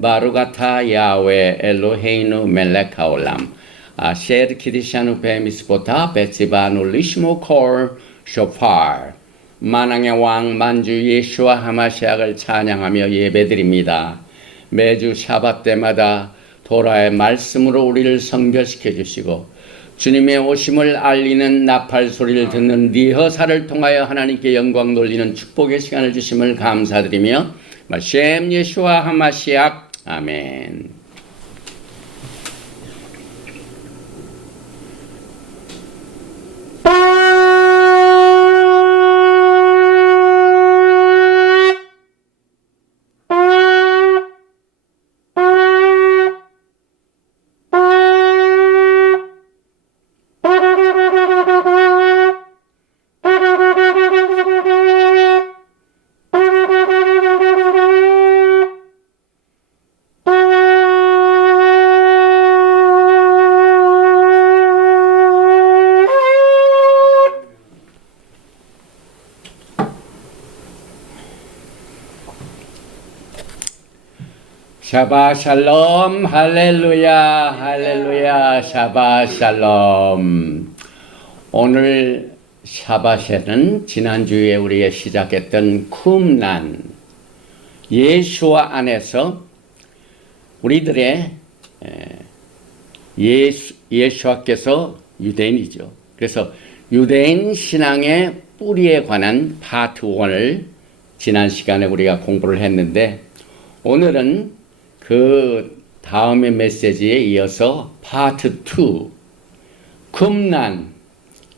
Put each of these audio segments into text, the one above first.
바루가타 야훼 엘로헤이누 멜렉 하올람 셰르 키디샤누 베미스보타 베치바누 리시모 콜 쇼파르. 만왕의 왕 만주 예수와 하마시약을 찬양하며 예배드립니다. 매주 샤밧 때마다 토라의 말씀으로 우리를 성결시켜 주시고 주님의 오심을 알리는 나팔 소리를 듣는 리허설을 통하여 하나님께 영광 돌리는 축복의 시간을 주심을 감사드리며 셴 예수와 하마시약 아멘. 샤바 샬롬 할렐루야 할렐루야 샤바 샬롬. 오늘 샤바에는 지난주에 우리가 시작했던 쿰난 예수와 안에서 우리들의 예수와께서 유대인이죠. 그래서 유대인 신앙의 뿌리에 관한 파트 1을 지난 시간에 우리가 공부를 했는데 오늘은 그 다음의 메시지에 이어서 파트 2 쿰난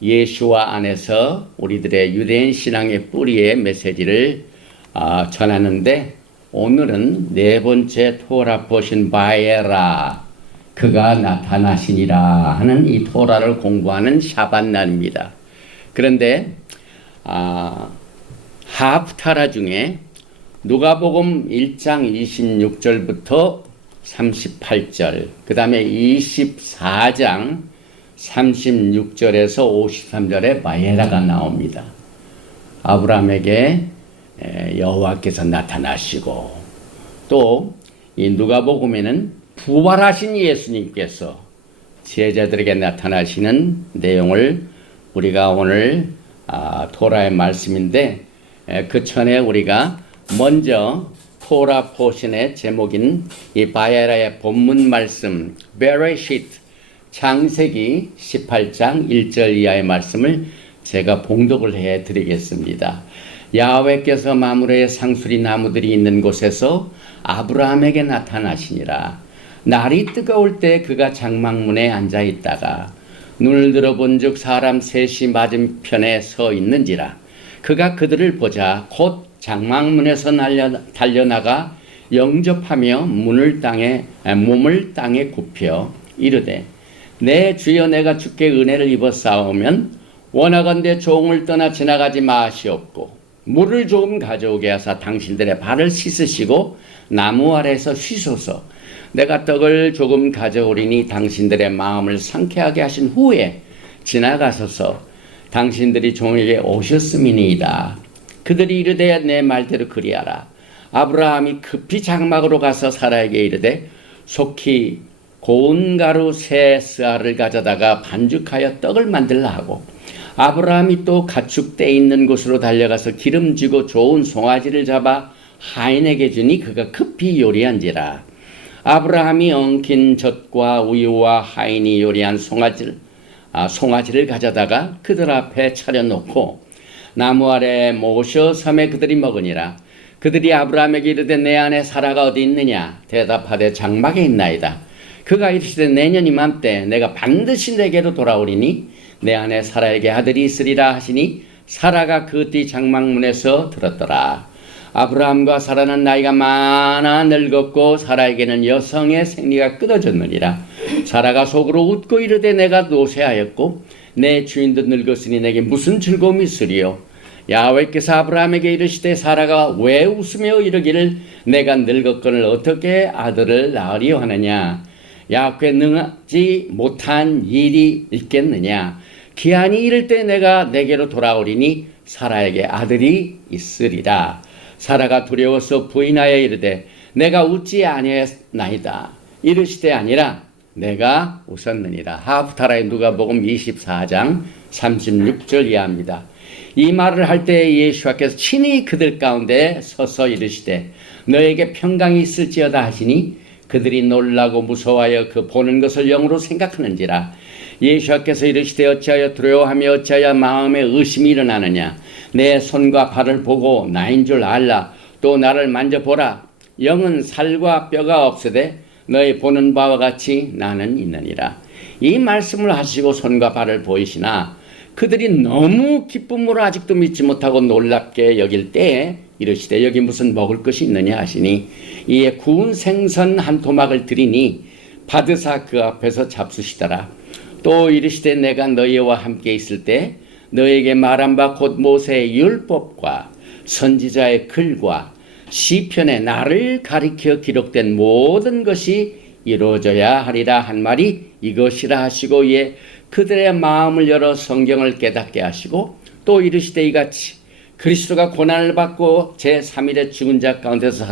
예수와 안에서 우리들의 유대인 신앙의 뿌리의 메시지를 전하는데 오늘은 네 번째 토라 포션 바에라 그가 나타나시니라 하는 이 토라를 공부하는 샤밧 날입니다. 그런데 하프타라 중에 누가복음 1장 26절부터 38절, 그 다음에 24장 36절에서 53절에 바에라가 나옵니다. 아브라함에게 여호와께서 나타나시고 또 이 누가복음에는 부활하신 예수님께서 제자들에게 나타나시는 내용을 우리가 오늘 토라의 말씀인데 그 전에 우리가 먼저 토라 포션의 제목인 이 바에라의 본문 말씀 베레시트 창세기 18장 1절 이하의 말씀을 제가 봉독을 해 드리겠습니다. 야훼께서 마므레의 상수리 나무들이 있는 곳에서 아브라함에게 나타나시니라. 날이 뜨거울 때 그가 장막문에 앉아 있다가 눈을 들어본즉 사람 셋이 맞은편에 서 있는지라. 그가 그들을 보자 곧 장막문에서 달려나가 영접하며 몸을 땅에 굽혀 이르되 내 주여 내가 주께 은혜를 입어 싸우면 원하건대 종을 떠나 지나가지 마시옵고 물을 조금 가져오게 하사 당신들의 발을 씻으시고 나무 아래에서 쉬소서. 내가 떡을 조금 가져오리니 당신들의 마음을 상쾌하게 하신 후에 지나가소서. 당신들이 종에게 오셨음이니이다. 그들이 이르되 내 말대로 그리하라. 아브라함이 급히 장막으로 가서 사라에게 이르되 속히 고운 가루 세 스아를 가져다가 반죽하여 떡을 만들라 하고 아브라함이 또 가축 떼 있는 곳으로 달려가서 기름지고 좋은 송아지를 잡아 하인에게 주니 그가 급히 요리한지라. 아브라함이 엉킨 젖과 우유와 하인이 요리한 송아지를 가져다가 그들 앞에 차려놓고 나무 아래 모셔 섬에 그들이 먹으니라. 그들이 아브라함에게 이르되 내 아내 사라가 어디 있느냐? 대답하되 장막에 있나이다. 그가 이르시되 내년 이맘때 내가 반드시 내게로 돌아오리니 내 아내 사라에게 아들이 있으리라 하시니 사라가 그 뒤 장막문에서 들었더라. 아브라함과 사라는 나이가 많아 늙었고 사라에게는 여성의 생리가 끊어졌느니라. 사라가 속으로 웃고 이르되 내가 노쇠하였고 내 주인도 늙었으니 내게 무슨 즐거움이 있으리요. 야훼께서 아브라함에게 이르시되 사라가 왜 웃으며 이르기를 내가 늙었거늘 어떻게 아들을 낳으리요 하느냐. 야훼 능하지 못한 일이 있겠느냐. 기한이 이를 때 내가 내게로 돌아오리니 사라에게 아들이 있으리라. 사라가 두려워서 부인하여 이르되 내가 웃지 아니하였나이다. 이르시되 아니라 내가 웃었느니라. 하프타라의 누가복음 24장 36절 이하입니다. 이 말을 할 때 예수께서 친히 그들 가운데 서서 이르시되 너에게 평강이 있을지어다 하시니 그들이 놀라고 무서워하여 그 보는 것을 영으로 생각하는지라. 예수께서 이르시되 어찌하여 두려워하며 어찌하여 마음에 의심이 일어나느냐. 내 손과 발을 보고 나인 줄 알라. 또 나를 만져보라. 영은 살과 뼈가 없으되 너희 보는 바와 같이 나는 있느니라. 이 말씀을 하시고 손과 발을 보이시나 그들이 너무 기쁨으로 아직도 믿지 못하고 놀랍게 여길 때에 이르시되 여기 무슨 먹을 것이 있느냐 하시니 이에 구운 생선 한 토막을 드리니 받으사 그 앞에서 잡수시더라. 또 이르시되 내가 너희와 함께 있을 때 너에게 말한 바 곧 모세의 율법과 선지자의 글과 시편에 나를 가리켜 기록된 모든 것이 이루어져야 하리라 한 말이 이것이라 하시고 이에 그들의 마음을 열어 성경을 깨닫게 하시고 또 이르시되 이같이 그리스도가 고난을 받고 제3일에 죽은 자 가운데서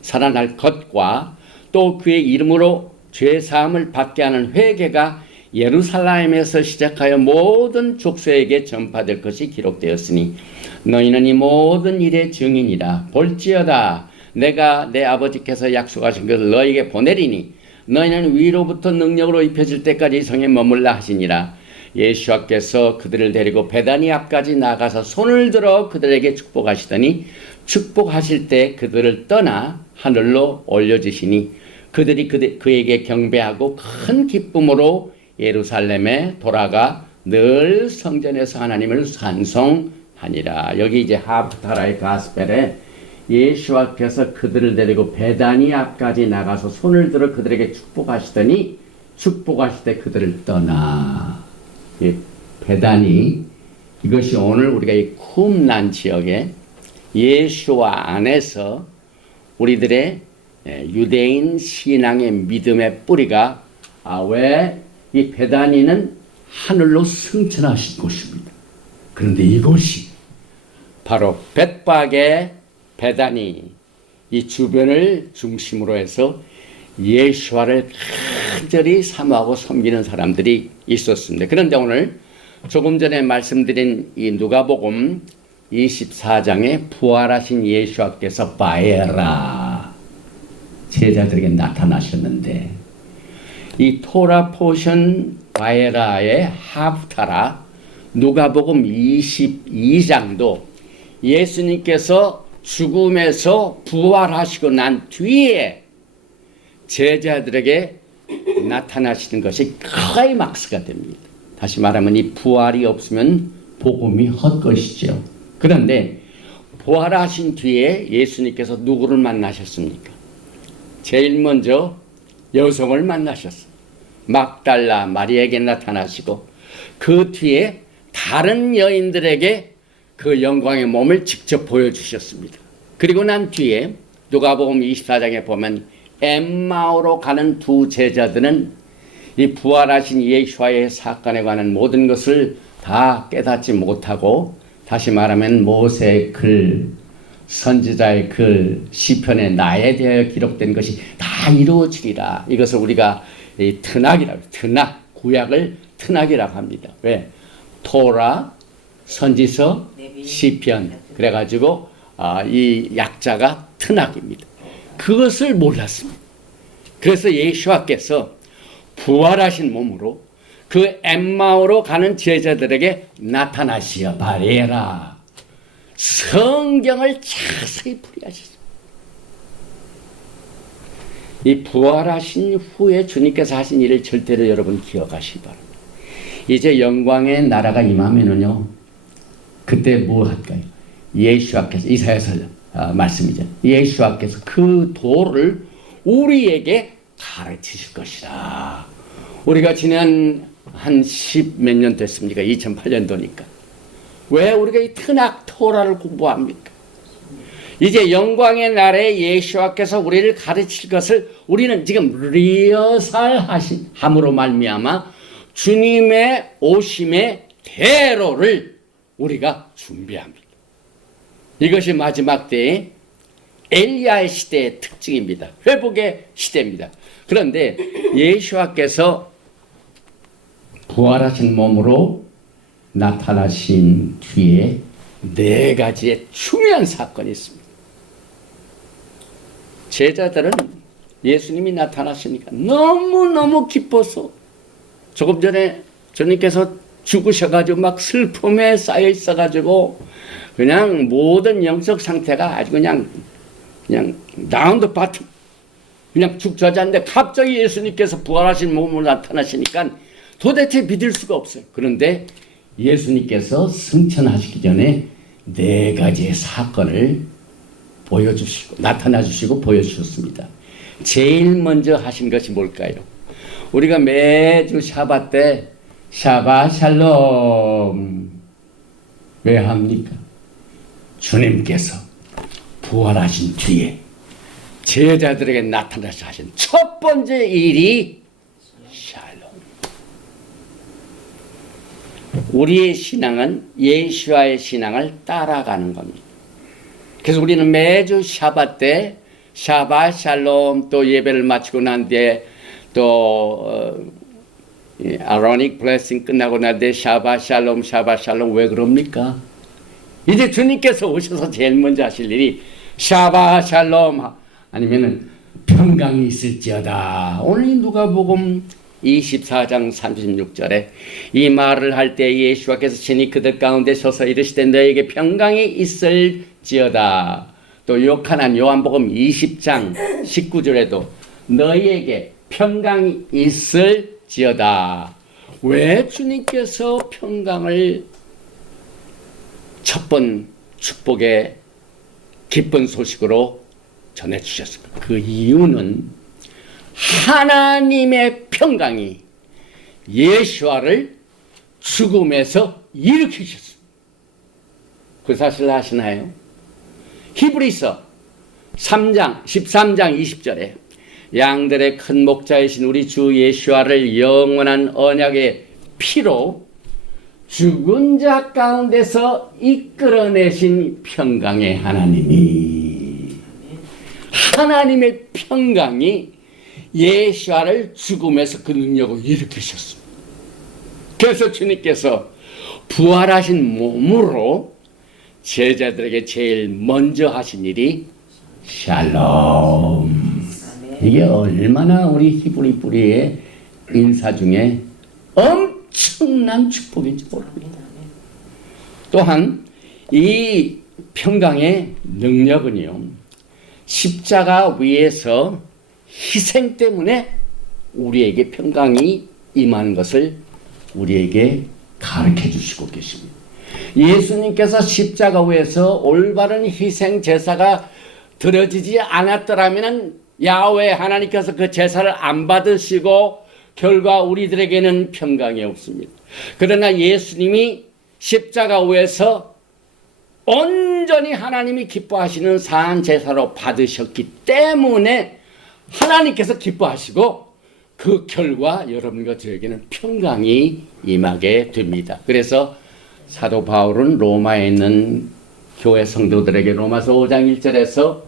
살아날 것과 또 그의 이름으로 죄사함을 받게 하는 회개가 예루살렘에서 시작하여 모든 족속에게 전파될 것이 기록되었으니 너희는 이 모든 일의 증인이라. 볼지어다 내가 내 아버지께서 약속하신 것을 너희에게 보내리니 너희는 위로부터 능력으로 입혀질 때까지 성에 머물라 하시니라. 예수께서 그들을 데리고 베다니 앞까지 나가서 손을 들어 그들에게 축복하시더니 축복하실 때 그들을 떠나 하늘로 올려주시니 그들이 그에게 경배하고 큰 기쁨으로 예루살렘에 돌아가 늘 성전에서 하나님을 찬송하니라. 여기 이제 하프타라의 가스펠에 예수께서 그들을 데리고 베다니 앞까지 나가서 손을 들어 그들에게 축복하시더니 축복하실 때 그들을 떠나. 베다니, 이것이 오늘 우리가 이 쿰란 지역에 예수와 안에서 우리들의 유대인 신앙의 믿음의 뿌리가 왜 이 베다니는 하늘로 승천하신 곳입니다. 그런데 이곳이 바로 벳박의 베다니 이 주변을 중심으로 해서 예수와를 간절히 사모하고 섬기는 사람들이 있었습니다. 그런데 오늘 조금 전에 말씀드린 이 누가복음 24장에 부활하신 예수께서 바에라 제자들에게 나타나셨는데 이 토라 포션 바에라의 하프타라 누가복음 22장도 예수님께서 죽음에서 부활하시고 난 뒤에 제자들에게 나타나시는 것이 클라이막스가 됩니다. 다시 말하면 이 부활이 없으면 복음이 헛것이죠. 그런데 부활하신 뒤에 예수님께서 누구를 만나셨습니까? 제일 먼저 여성을 만나셨어요. 막달라 마리에게 나타나시고 그 뒤에 다른 여인들에게 그 영광의 몸을 직접 보여주셨습니다. 그리고 난 뒤에 누가복음 24장에 보면 엠마오로 가는 두 제자들은 이 부활하신 예수와의 사건에 관한 모든 것을 다 깨닫지 못하고 다시 말하면 모세의 글, 선지자의 글, 시편에 나에 대하여 기록된 것이 다 이루어지리라. 이것을 우리가 트낙, 구약을 트낙이라고 합니다. 왜? 토라, 선지서, 시편. 그래가지고 이 약자가 트낙입니다. 그것을 몰랐습니다. 그래서 예수께서 부활하신 몸으로 그 엠마오로 가는 제자들에게 나타나시어 바래라. 성경을 자세히 풀이하셨습니다. 이 부활하신 후에 주님께서 하신 일을 절대로 여러분 기억하시기 바랍니다. 이제 영광의 나라가 임하면은요, 그때 뭐 할까요? 예수께서 이사야서 말씀이죠. 예수께서 그 도를 우리에게 가르치실 것이라. 우리가 지난 한 10 몇 년 됐습니까? 2008년도니까. 왜 우리가 이 트낙 토라를 공부합니까? 이제 영광의 날에 예수께서 우리를 가르칠 것을 우리는 지금 리허설 함으로 말미암아 주님의 오심의 대로를 우리가 준비합니다. 이것이 마지막 때에 엘리야의 시대의 특징입니다. 회복의 시대입니다. 그런데 예수와께서 부활하신 몸으로 나타나신 뒤에 네 가지의 중요한 사건이 있습니다. 제자들은 예수님이 나타나시니까 너무너무 기뻐서 조금 전에 주님께서 죽으셔가지고 막 슬픔에 쌓여 있어가지고 그냥 모든 영적 상태가 아주 그냥 다운 더 바텀 그냥 죽자자인데 갑자기 예수님께서 부활하신 몸으로 나타나시니까 도대체 믿을 수가 없어요. 그런데 예수님께서 승천하시기 전에 네 가지의 사건을 보여주시고 나타나주시고 보여주셨습니다. 제일 먼저 하신 것이 뭘까요? 우리가 매주 샤bat 때 샤ባት 샬롬 왜 합니까? 주님께서 부활하신 뒤에 제자들에게 나타나서 하신 첫 번째 일이 샬롬. 우리의 신앙은 예수와의 신앙을 따라가는 겁니다. 그래서 우리는 매주 샤bat 때 샤ባት 샬롬 또 예배를 마치고 난 뒤에 또 아로닉 블레싱 끝나고 난 뒤에 샤ባት 샬롬 왜 그럽니까? 이제 주님께서 오셔서 제일 먼저 하실 일이 샤ባት 샬롬 아니면은 평강이 있을지어다. 오늘 누가복음 24장 36절에 이 말을 할 때 예수께서 친히 그들 가운데 서서 이르시되 너에게 평강이 있을지어다. 또 요한복음 20장 19절에도 너희에게 평강이 있을지어다. 왜 주님께서 평강을 첫 번 축복의 기쁜 소식으로 전해주셨습니다. 그 이유는 하나님의 평강이 예수와를 죽음에서 일으키셨습니다. 그 사실 아시나요? 히브리서 13장 20절에 양들의 큰 목자이신 우리 주 예수와를 영원한 언약의 피로 죽은 자 가운데서 이끌어내신 평강의 하나님의 평강이 예수와를 죽음에서 그 능력을 일으키셨습니다. 그래서 주님께서 부활하신 몸으로 제자들에게 제일 먼저 하신 일이 샬롬. 이게 얼마나 우리 히브리 뿌리의 인사 중에 엄청난 축복인지 모릅니다. 또한 이 평강의 능력은요, 십자가 위에서 희생 때문에 우리에게 평강이 임하는 것을 우리에게 가르쳐 주시고 계십니다. 예수님께서 십자가 위에서 올바른 희생 제사가 드려지지 않았더라면 야훼 하나님께서 그 제사를 안 받으시고 결과 우리들에게는 평강이 없습니다. 그러나 예수님이 십자가 위에서 온전히 하나님이 기뻐하시는 사한 제사로 받으셨기 때문에 하나님께서 기뻐하시고 그 결과 여러분과 저에게는 평강이 임하게 됩니다. 그래서 사도 바울은 로마에 있는 교회 성도들에게 로마서 5장 1절에서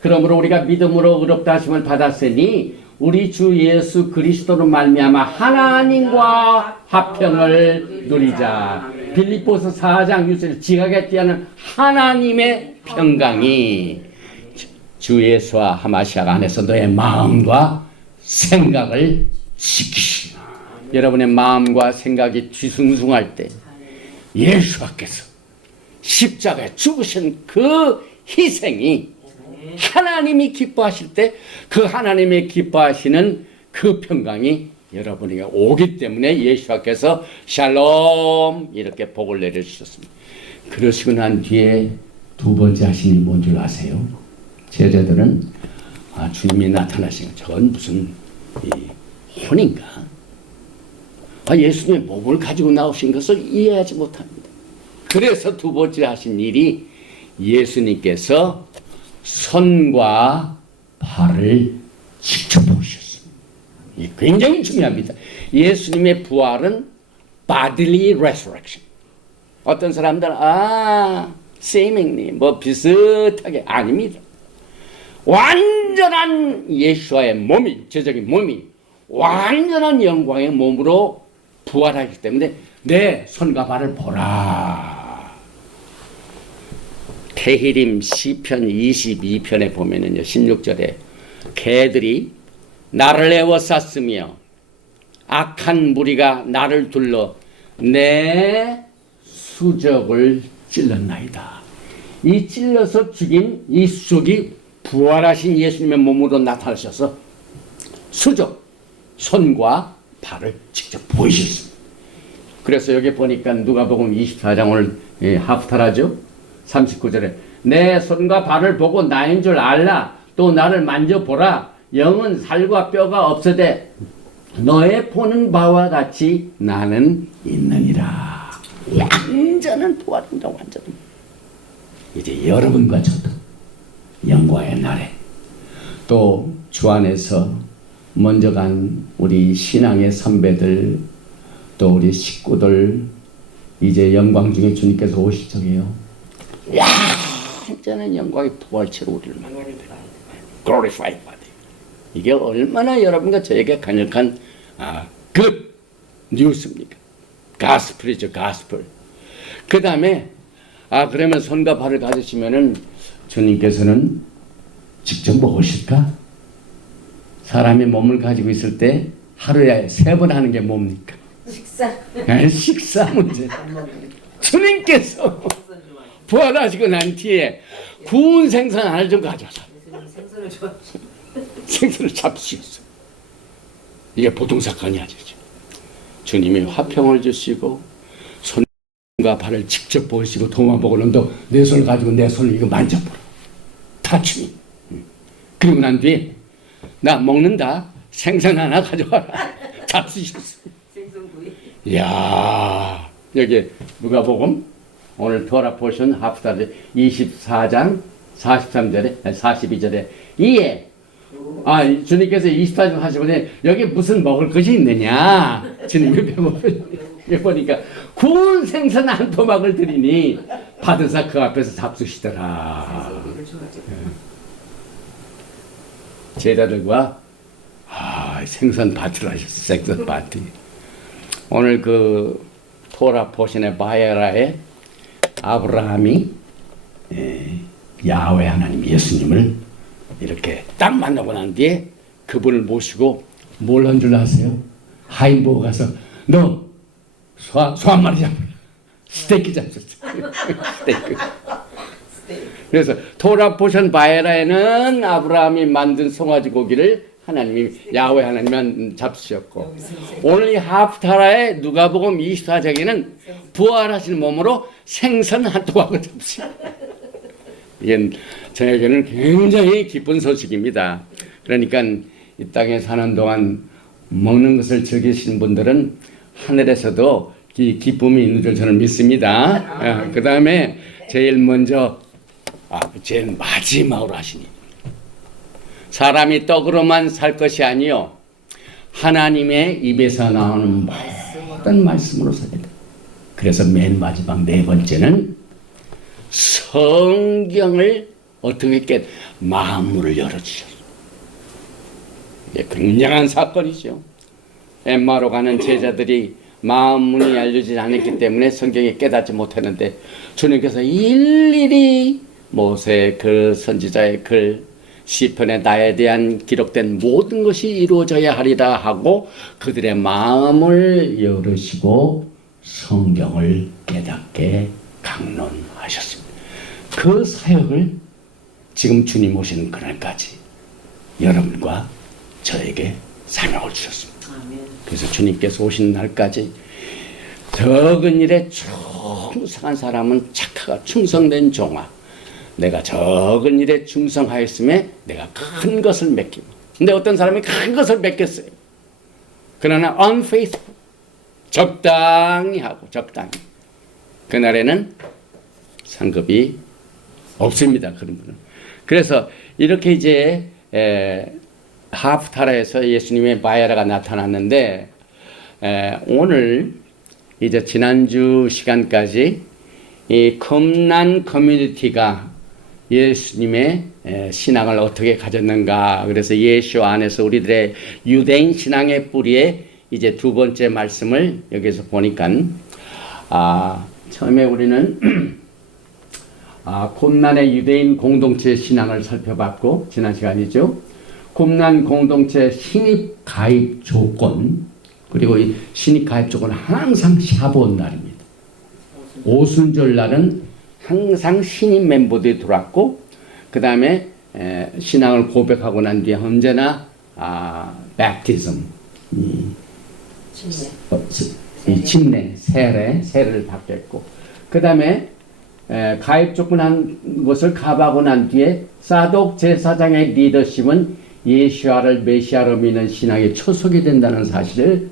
그러므로 우리가 믿음으로 의롭다 하심을 받았으니 우리 주 예수 그리스도로 말미암아 하나님과 화평을 누리자. 빌립보서 4장 6절 지각에 뛰어난 하나님의 평강이 주 예수와 하마시아 안에서 너의 마음과 생각을 지키시오. 여러분의 마음과 생각이 뒤숭숭할 때 예수께서 십자가에 죽으신 그 희생이 하나님이 기뻐하실 때 그 하나님의 기뻐하시는 그 평강이 여러분에게 오기 때문에 예수께서 샬롬 이렇게 복을 내려주셨습니다. 그러시고 난 뒤에 두 번째 하신 일이 뭔 줄 아세요? 제자들은 주님이 나타나신 저건 무슨 혼인가? 예수님의 몸을 가지고 나오신 것을 이해하지 못합니다. 그래서 두 번째 하신 일이 예수님께서 손과 발을 직접 보셨습니다. 굉장히 중요합니다. 예수님의 부활은 bodily resurrection. 어떤 사람들은 seemingly 비슷하게 아닙니다. 완전한 예수와의 몸이, 제적인 몸이 완전한 영광의 몸으로 부활하기 때문에 내 손과 발을 보라. 테히림 시편 22편에 보면은요, 16절에 개들이 나를 에워쌌으며 악한 무리가 나를 둘러 내 수적을 찔렀나이다. 이 찔러서 죽인 이 수적이 부활하신 예수님의 몸으로 나타나셔서 수적, 손과 발을 직접 보이셨습니다. 그래서 여기 보니까 누가복음 24장 오늘 하프타라죠. 39절에 내 손과 발을 보고 나인 줄 알라. 또 나를 만져보라. 영은 살과 뼈가 없으되 너의 보는 바와 같이 나는 있느니라. 완전한 부활입니다. 완전. 이제 여러분과 저도 영광의 날에 또 주 안에서 먼저 간 우리 신앙의 선배들 또 우리 식구들 이제 영광 중에 주님께서 오실 적이에요. 완전한 영광의 부활체로 우리를 만납니다. Glorified body. 이게 얼마나 여러분과 저에게 강력한 good 뉴스입니까? 가스펠이죠, 가스펠. 그 다음에 그러면 손과 발을 가지시면은 주님께서는 직접 먹으실까? 사람이 몸을 가지고 있을 때 하루에 3번 하는 게 뭡니까? 식사 문제. 주님께서 부활하시고 난 뒤에 구운 생선 하나 좀 가져와서 생선을 잡수셨어요. 이게 보통 사건이 아니죠. 주님이 화평을 주시고 손과 발을 직접 보시고 도마복을 너 내 손을 가지고 내 손을 이거 만져보라. 다 주님. 그리고 난 뒤에 나 먹는다. 생선 하나 가져와라. 잡수셨어요. 생선구이. 이야, 여기 누가복음 오늘 토라 포션 하프타르 24장 43절에 42절에 이에 주님께서 24절 하시고는 여기 무슨 먹을 것이 있느냐? 주님이 배고프니 보니까 구운 생선 한 토막을 드리니 받으사 그 앞에서 잡수시더라. 제자들과 생선 파티를 하셨어. 생선 파티. 오늘 그 토라 포션의 바야라에 아브라함이 야훼 하나님 예수님을 이렇게 딱 만나고 난 뒤에 그분을 모시고 뭘 한 줄 아세요? 하인 보고 가서 너 소 한 마리 잡아라. 스테이크 잡았어. 스테이크. 그래서 토라 포션 바야라에는 아브라함이 만든 송아지 고기를 하나님이 야훼 하나님만 잡수셨고 오늘 이 하프타라의 누가복음 24장에는 부활하신 몸으로 생선 한 토막을 잡수셨어요. 이게 저에게는 굉장히 기쁜 소식입니다. 그러니까 이 땅에 사는 동안 먹는 것을 즐기시는 분들은 하늘에서도 기쁨이 있는 줄 저는 믿습니다. 그 다음에 제일 먼저 제일 마지막으로 하시니 사람이 떡으로만 살 것이 아니요 하나님의 입에서 나오는 모든 말씀으로 살리라. 그래서 맨 마지막 4번째는 성경을 어떻게 마음문을 열어주셨어요. 이게 굉장한 사건이죠. 엠마로 가는 제자들이 마음문이 알려지지 않았기 때문에 성경에 깨닫지 못했는데 주님께서 일일이 모세의 글, 선지자의 글, 시편에 나에 대한 기록된 모든 것이 이루어져야 하리라 하고 그들의 마음을 열으시고 성경을 깨닫게 강론하셨습니다. 그 사역을 지금 주님 오시는 그날까지 여러분과 저에게 사명을 주셨습니다. 그래서 주님께서 오시는 날까지 적은 일에 충성한 사람은 착하가 충성된 종아 내가 적은 일에 충성하였음에 내가 큰 것을 맺기고 근데 어떤 사람이 큰 것을 맺겠어요. 그러나 unfaithful 적당히 하고 적당히 그날에는 상급이 없습니다. 그런 분은. 그래서 이렇게 이제 하프타라에서 예수님의 바야라가 나타났는데 오늘 이제 지난주 시간까지 이 컴난 커뮤니티가 예수님의 신앙을 어떻게 가졌는가. 그래서 예수 안에서 우리들의 유대인 신앙의 뿌리에 이제 두 번째 말씀을 여기서 보니까 처음에 우리는 쿰난의 유대인 공동체 신앙을 살펴봤고 지난 시간이죠. 쿰난 공동체 신입 가입 조건 그리고 이 신입 가입 조건은 항상 샤봇 날입니다. 오순절 날은 항상 신입 멤버들이 들어왔고 그 다음에 신앙을 고백하고 난 뒤에 언제나 baptism 침례 세례를 받겠고 그 다음에 가입 조건한 것을 가봐하고 난 뒤에 사독 제사장의 리더십은 예수아를 메시아로 믿는 신앙의 초석이 된다는 사실을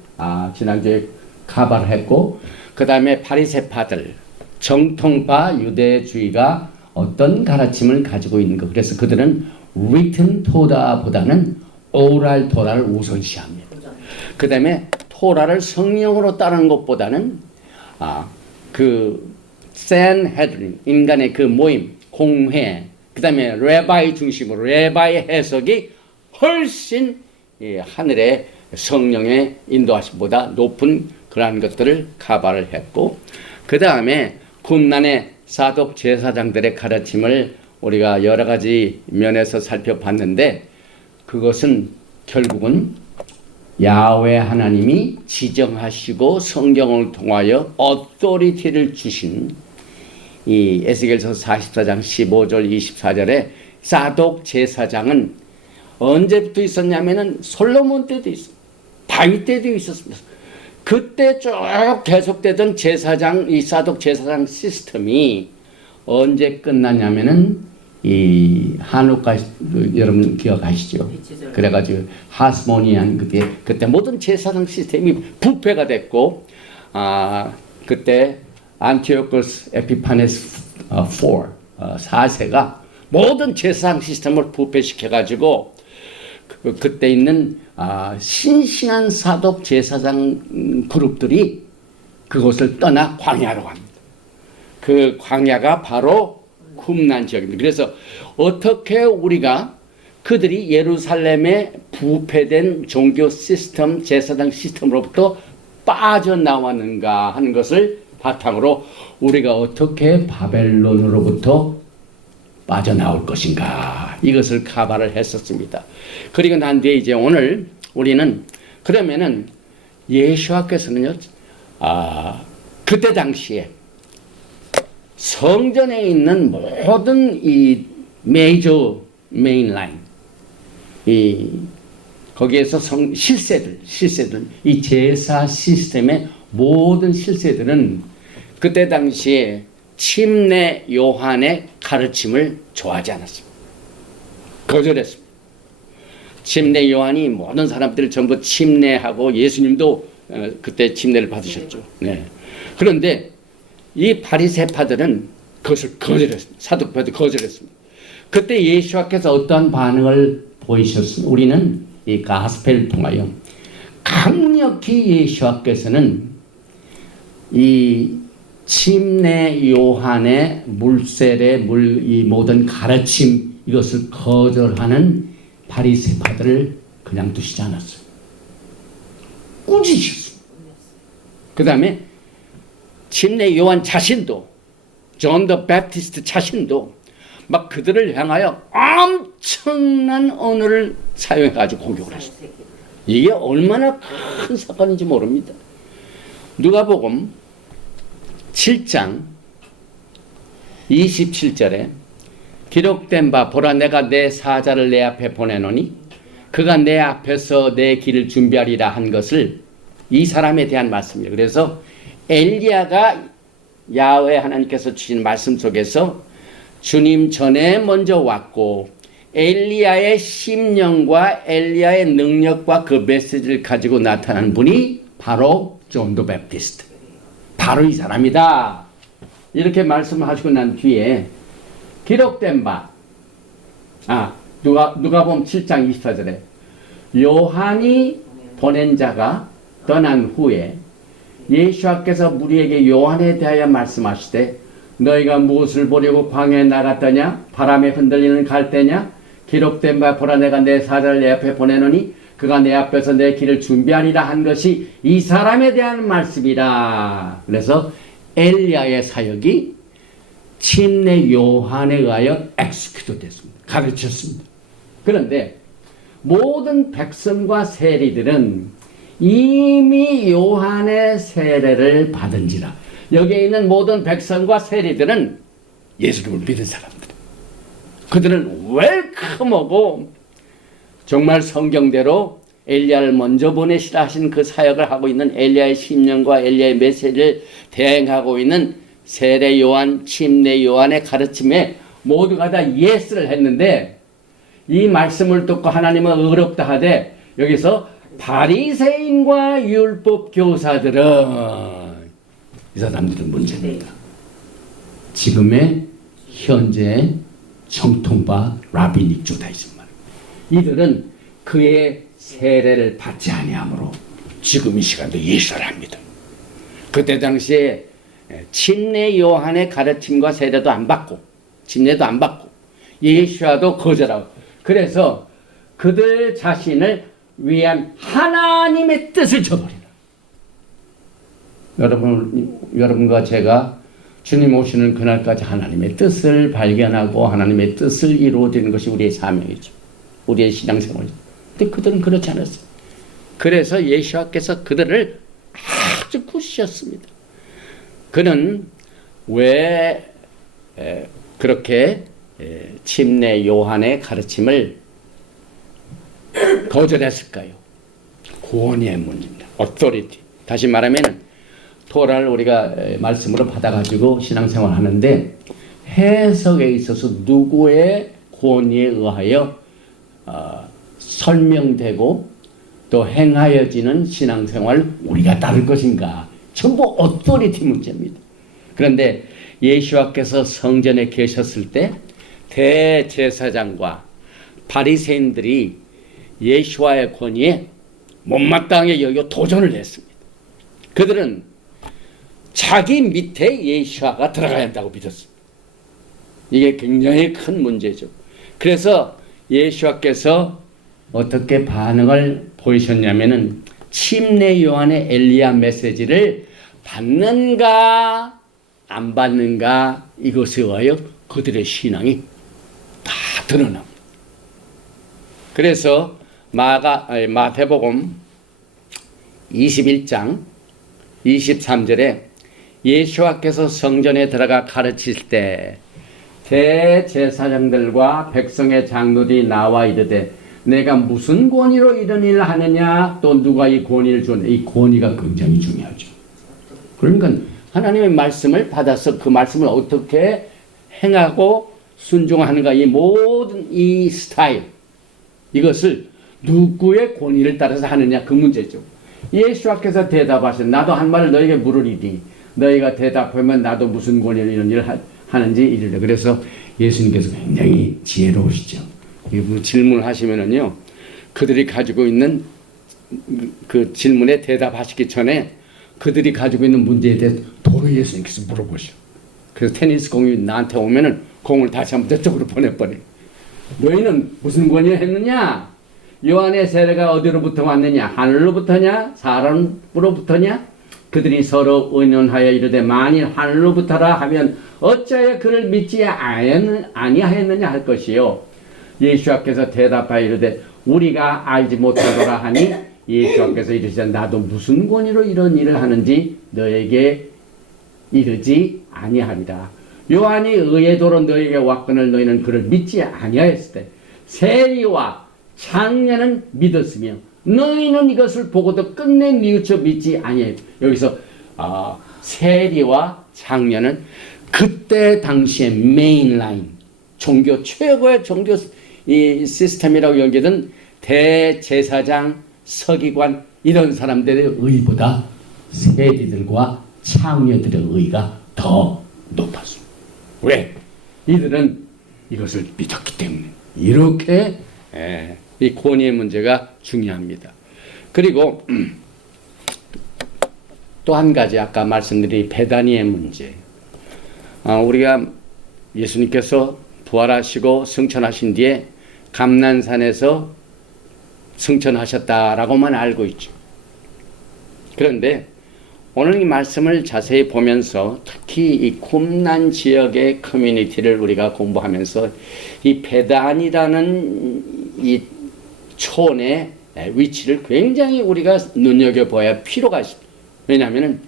지난주에 가발을 했고 그 다음에 바리새파들 정통파 유대주의가 어떤 가르침을 가지고 있는 것 그래서 그들은 written 토라보다는 oral 토라를 우선시합니다. 그 다음에 토라를 성령으로 따르는 것보다는 그 산헤드린 인간의 그 모임 공회 그 다음에 레바이 중심으로 레바이 해석이 훨씬 하늘의 성령의 인도하심보다 높은 그러한 것들을 가발을 했고 그 다음에 쿰난의 사독 제사장들의 가르침을 우리가 여러 가지 면에서 살펴봤는데 그것은 결국은 야훼 하나님이 지정하시고 성경을 통하여 어토리티를 주신 이 에스겔서 44장 15절 24절에 사독 제사장은 언제부터 있었냐면은 솔로몬 때도 있었습니다. 다윗 때도 있었습니다. 그때 쭉 계속되던 이 사독 제사장 시스템이 언제 끝났냐면은 이 한우카 여러분 기억하시죠? 그래가지고 하스모니안 그때 모든 제사장 시스템이 부패가 됐고 그때 안티오코스 에피파네스 4세가 모든 제사장 시스템을 부패시켜가지고 그때 있는 신신한 사독 제사장 그룹들이 그곳을 떠나 광야로 갑니다. 그 광야가 바로 쿰난 지역입니다. 그래서 어떻게 우리가 그들이 예루살렘의 부패된 종교 시스템, 제사장 시스템으로부터 빠져나왔는가 하는 것을 바탕으로 우리가 어떻게 바벨론으로부터 빠져나올 것인가 이것을 가발을 했었습니다. 그리고 난 뒤에 이제 오늘 우리는 그러면은 예수께서는요 그때 당시에 성전에 있는 모든 이 메이저 메인라인 거기에서 실세들 이 제사 시스템의 모든 실세들은 그때 당시에 침례 요한의 가르침을 좋아하지 않았습니다. 거절했습니다. 침례 요한이 모든 사람들을 전부 침례하고 예수님도 그때 침례를 받으셨죠. 네. 그런데 이 바리새파들은 그것을 거절했습니다. 사두파도 거절했습니다. 그때 예수께서 어떠한 반응을 보이셨습니까? 우리는 이 가스펠을 통하여 강력히 예수께서는 이 침례 요한의 물세례 이 모든 가르침 이것을 거절하는 바리새파들을 그냥 두시지 않았어요. 꾸짖으셨어요. 그 다음에 침례 요한 자신도 존 더 배프티스트 자신도 막 그들을 향하여 엄청난 언어를 사용해가지고 공격을 했어요. 이게 얼마나 큰 사건인지 모릅니다. 누가복음 7장 27절에 기록된 바 보라 내가 내 사자를 내 앞에 보내노니 그가 내 앞에서 내 길을 준비하리라 한 것을 이 사람에 대한 말씀이에요. 그래서 엘리야가 야훼 하나님께서 주신 말씀 속에서 주님 전에 먼저 왔고 엘리야의 심령과 엘리야의 능력과 그 메시지를 가지고 나타난 분이 바로 존 더 배프티스트 바로 이 사람이다 이렇게 말씀하시고 난 뒤에 기록된 바 누가복음 7장 24절에 요한이 보낸 자가 떠난 후에 예수께서 우리에게 요한에 대하여 말씀하시되 너희가 무엇을 보려고 광야에 나갔더냐? 바람에 흔들리는 갈대냐? 기록된 바 보라 내가 내 사자를 내 앞에 보내노니 그가 내 앞에서 내 길을 준비하리라 한 것이 이 사람에 대한 말씀이라. 그래서 엘리야의 사역이 침례 요한에 의하여 엑스큐트 됐습니다. 가르쳤습니다. 그런데 모든 백성과 세리들은 이미 요한의 세례를 받은지라. 여기에 있는 모든 백성과 세리들은 예수님을 믿은 사람들. 그들은 웰컴하고 정말 성경대로 엘리야를 먼저 보내시라 하신 그 사역을 하고 있는 엘리야의 심령과 엘리야의 메시지를 대행하고 있는 세례 요한, 침례 요한의 가르침에 모두가 다 예스를 했는데 이 말씀을 듣고 하나님은 어렵다 하되 여기서 바리새인과 율법 교사들은 이 사람들은 문제입니다. 지금의 현재 정통파 라비닉 주다이즘 말. 이들은 그의 세례를 받지 아니하므로 지금 이 시간도 예수를 합니다. 그때 당시에 침례 요한의 가르침과 세례도 안 받고 침례도 안 받고 예수와도 거절하고 그래서 그들 자신을 위한 하나님의 뜻을 저버리라. 여러분과 제가 주님 오시는 그날까지 하나님의 뜻을 발견하고 하나님의 뜻을 이루어지는 것이 우리의 사명이죠. 우리의 신앙생활이죠. 근데 그들은 그렇지 않았어요. 그래서 예수와께서 그들을 아주 꾸짖으셨습니다. 그는 왜 그렇게 침례 요한의 가르침을 거절했을까요? 권위의 문제입니다. authority. 다시 말하면 토라를 우리가 말씀으로 받아가지고 신앙생활 하는데 해석에 있어서 누구의 권위에 의하여 설명되고 또 행하여지는 신앙생활 우리가 따를 것인가? 전부 authority 문제입니다. 그런데 예수와께서 성전에 계셨을 때 대제사장과 바리새인들이 예수와의 권위에 못마땅하게 여겨 도전을 했습니다. 그들은 자기 밑에 예수와가 들어가야 한다고 믿었습니다. 이게 굉장히 큰 문제죠. 그래서 예수와께서 어떻게 반응을 보이셨냐면은 침례 요한의 엘리야 메시지를 받는가 안 받는가 이것에 의하여 그들의 신앙이 다 드러납니다. 그래서 마태복음 21장 23절에 예수와께서 성전에 들어가 가르칠 때 대제사장들과 백성의 장로들이 나와 이르되 내가 무슨 권위로 이런 일을 하느냐 또 누가 이 권위를 주느냐. 이 권위가 굉장히 중요하죠. 그러니까 하나님의 말씀을 받아서 그 말씀을 어떻게 행하고 순종하는가 이 모든 이 스타일 이것을 누구의 권위를 따라서 하느냐 그 문제죠. 예수께서 대답하신 나도 한 말을 너에게 물으리니 너희가 대답하면 나도 무슨 권위로 이런 일을 하는지 이르래. 그래서 예수님께서 굉장히 지혜로우시죠. 질문을 하시면은요 그들이 가지고 있는 그 질문에 대답하시기 전에 그들이 가지고 있는 문제에 대해서 도로 예수님께서 물어보셔. 그래서 테니스 공이 나한테 오면은 공을 다시 한번 저쪽으로 보내버려. 너희는 무슨 권위를 했느냐? 요한의 세례가 어디로부터 왔느냐? 하늘로부터냐? 사람으로부터냐? 그들이 서로 의논하여 이르되 만일 하늘로부터라 하면 어찌하여 그를 믿지 아니하였느냐 할 것이요. 예수께서 대답하여 이르되 우리가 알지 못하더라 하니 예수께서 이르시되 나도 무슨 권위로 이런 일을 하는지 너에게 이르지 아니하리라. 요한이 의의 도로 너에게 왔거늘 너희는 그를 믿지 아니하였을 때 세리와 장녀는 믿었으며 너희는 이것을 보고도 끝내 뉘우쳐 믿지 아니하였다. 여기서 세리와 장녀는 그때 당시의 메인라인 종교 최고의 종교 이 시스템이라고 여기던 대제사장 서기관 이런 사람들의 의보다 세리들과 창녀들의 의가 더 높았습니다. 왜? 이들은 이것을 믿었기 때문에 이렇게 이 권위의 문제가 중요합니다. 그리고 또 한 가지 아까 말씀드린 베다니의 문제. 우리가 예수님께서 부활하시고 승천하신 뒤에 감난산에서 승천하셨다라고만 알고 있죠. 그런데 오늘 이 말씀을 자세히 보면서 특히 이 쿰난 지역의 커뮤니티를 우리가 공부하면서 이 베단이라는 이 촌의 위치를 굉장히 우리가 눈여겨봐야 필요가 있습니다. 왜냐하면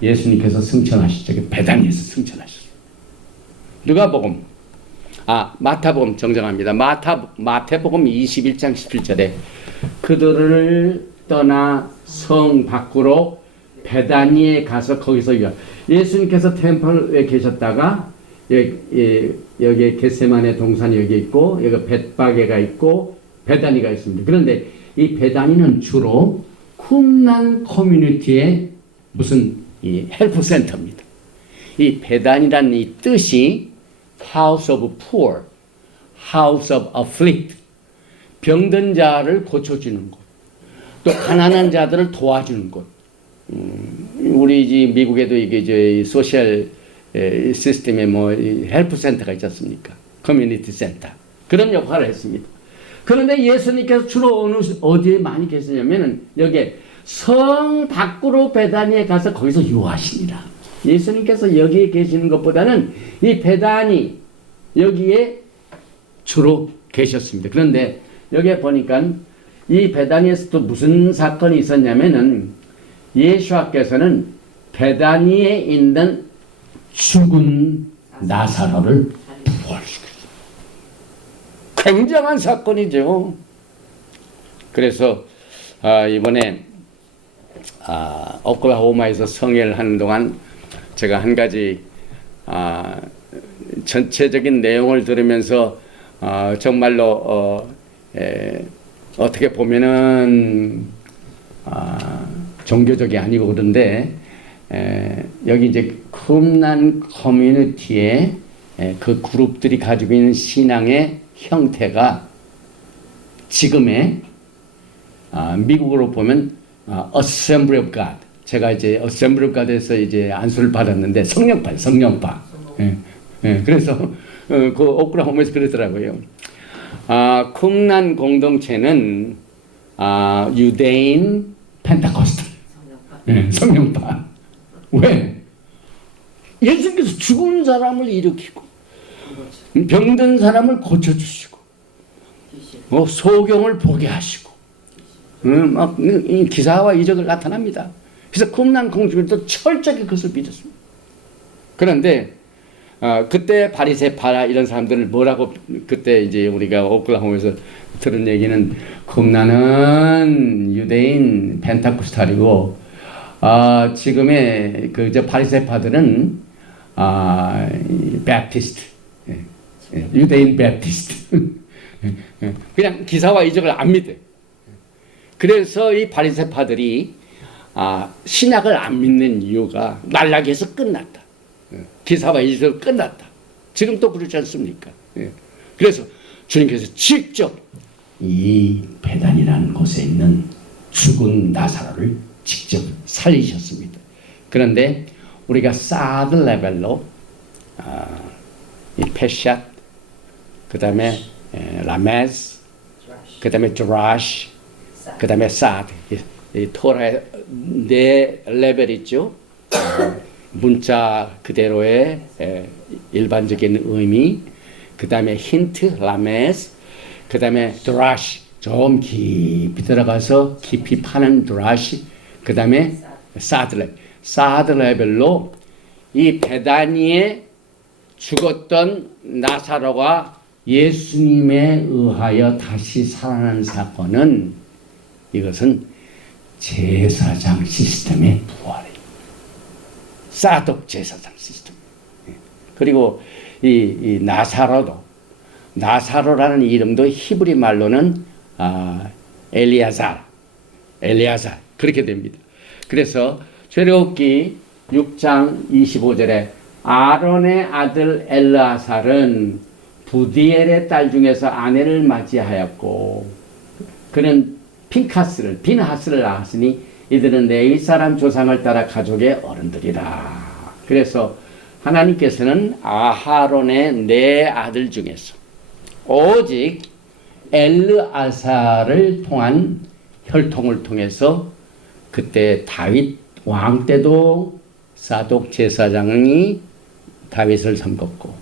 예수님께서 승천하시죠. 베단에서 승천하셨어요. 누가복음, 마태복음 정정합니다. 마태복음 21장 17절에 그들을 떠나 성 밖으로 베다니에 가서 거기서 예수님께서 템플에 계셨다가 여기 겟세마네 동산이 여기 있고 여기 벳바게가 있고 베다니가 있습니다. 그런데 이 베다니는 주로 쿰난 커뮤니티의 무슨 이 헬프 센터입니다. 이 베단이라는 이 뜻이 House of Poor, House of Afflict, 병든 자를 고쳐주는 곳, 또 가난한 자들을 도와주는 곳. 우리 미국에도 이게 이제 소셜 시스템에 뭐 헬프 센터가 있지 않습니까? 커뮤니티 센터 그런 역할을 했습니다. 그런데 예수님께서 주로 어디에 많이 계시냐면은 여기 성 밖으로 베다니에 가서 거기서 유하시니라. 예수님께서 여기에 계시는 것보다는 이 베다니 여기에 주로 계셨습니다. 그런데 여기에 보니까 이 베다니에서 또 무슨 사건이 있었냐면은 예수께서는 베다니에 있는 죽은 나사로를 부활시켰어요. 굉장한 사건이죠. 그래서 이번에 오클라호마에서 성회를 하는 동안 제가 한 가지 전체적인 내용을 들으면서 정말로 어떻게 보면은 종교적이 아니고 그런데 여기 이제 쿰난 커뮤니티의 그 그룹들이 가지고 있는 신앙의 형태가 지금의 미국으로 보면 Assembly of God. 제가 이제 Assembly of God에서 이제 안수를 받았는데 성령파. 그래서 그 오클라호마에서 그러더라고요. 쿰난 공동체는 유대인 펜타코스탈. 성령파. 왜? 예수님께서 죽은 사람을 일으키고 병든 사람을 고쳐주시고 소경을 보게 하시고 막 기사와 이적을 나타납니다. 그래서 쿰난 공주들도 철저하게 그것을 믿었습니다. 그런데 그때 바리새파 이런 사람들을 뭐라고 그때 이제 우리가 오클라호마에서 들은 얘기는 쿰난은 유대인 펜타코스탈이고 지금의 그 바리새파들은 베프티스트, 유대인 베프티스트. 그냥 기사와 이적을 안 믿어요. 그래서 이 바리새파들이 신약을 안 믿는 이유가 날라기에서 끝났다. 기사와 이적을 끝났다. 지금 또 그렇지 않습니까? 그래서 주님께서 직접 이 베단이라는 곳에 있는 죽은 나사로를 직접 살리셨습니다. 그런데 우리가 사드 레벨로 이 페샷, 그 다음에 라메스, 그 다음에 드라시, 그 다음에 사드, 이 토라의 네 레벨 있죠. 문자 그대로의 일반적인 의미, 그 다음에 힌트, 라메스, 그 다음에 드라시, 좀 깊이 들어가서 깊이 파는 드라시, 그 다음에 사드 레벨로 이 베다니에 죽었던 나사로가 예수님에 의하여 다시 살아난 사건은 이것은 제사장 시스템의 부활이에요. 사독 제사장 시스템. 그리고 이 나사로라는 이름도 히브리 말로는 엘리아살 그렇게 됩니다. 그래서 출애굽기 6장 25절에 아론의 아들 엘르아살은 부디엘의 딸 중에서 아내를 맞이하였고 그는 빈하스를 낳았으니 이들은 레위 사람 조상을 따라 가족의 어른들이라. 그래서 하나님께서는 아하론의 네 아들 중에서 오직 엘르아사를 통한 혈통을 통해서 그때 다윗 왕 때도 사독 제사장이 다윗을 섬겼고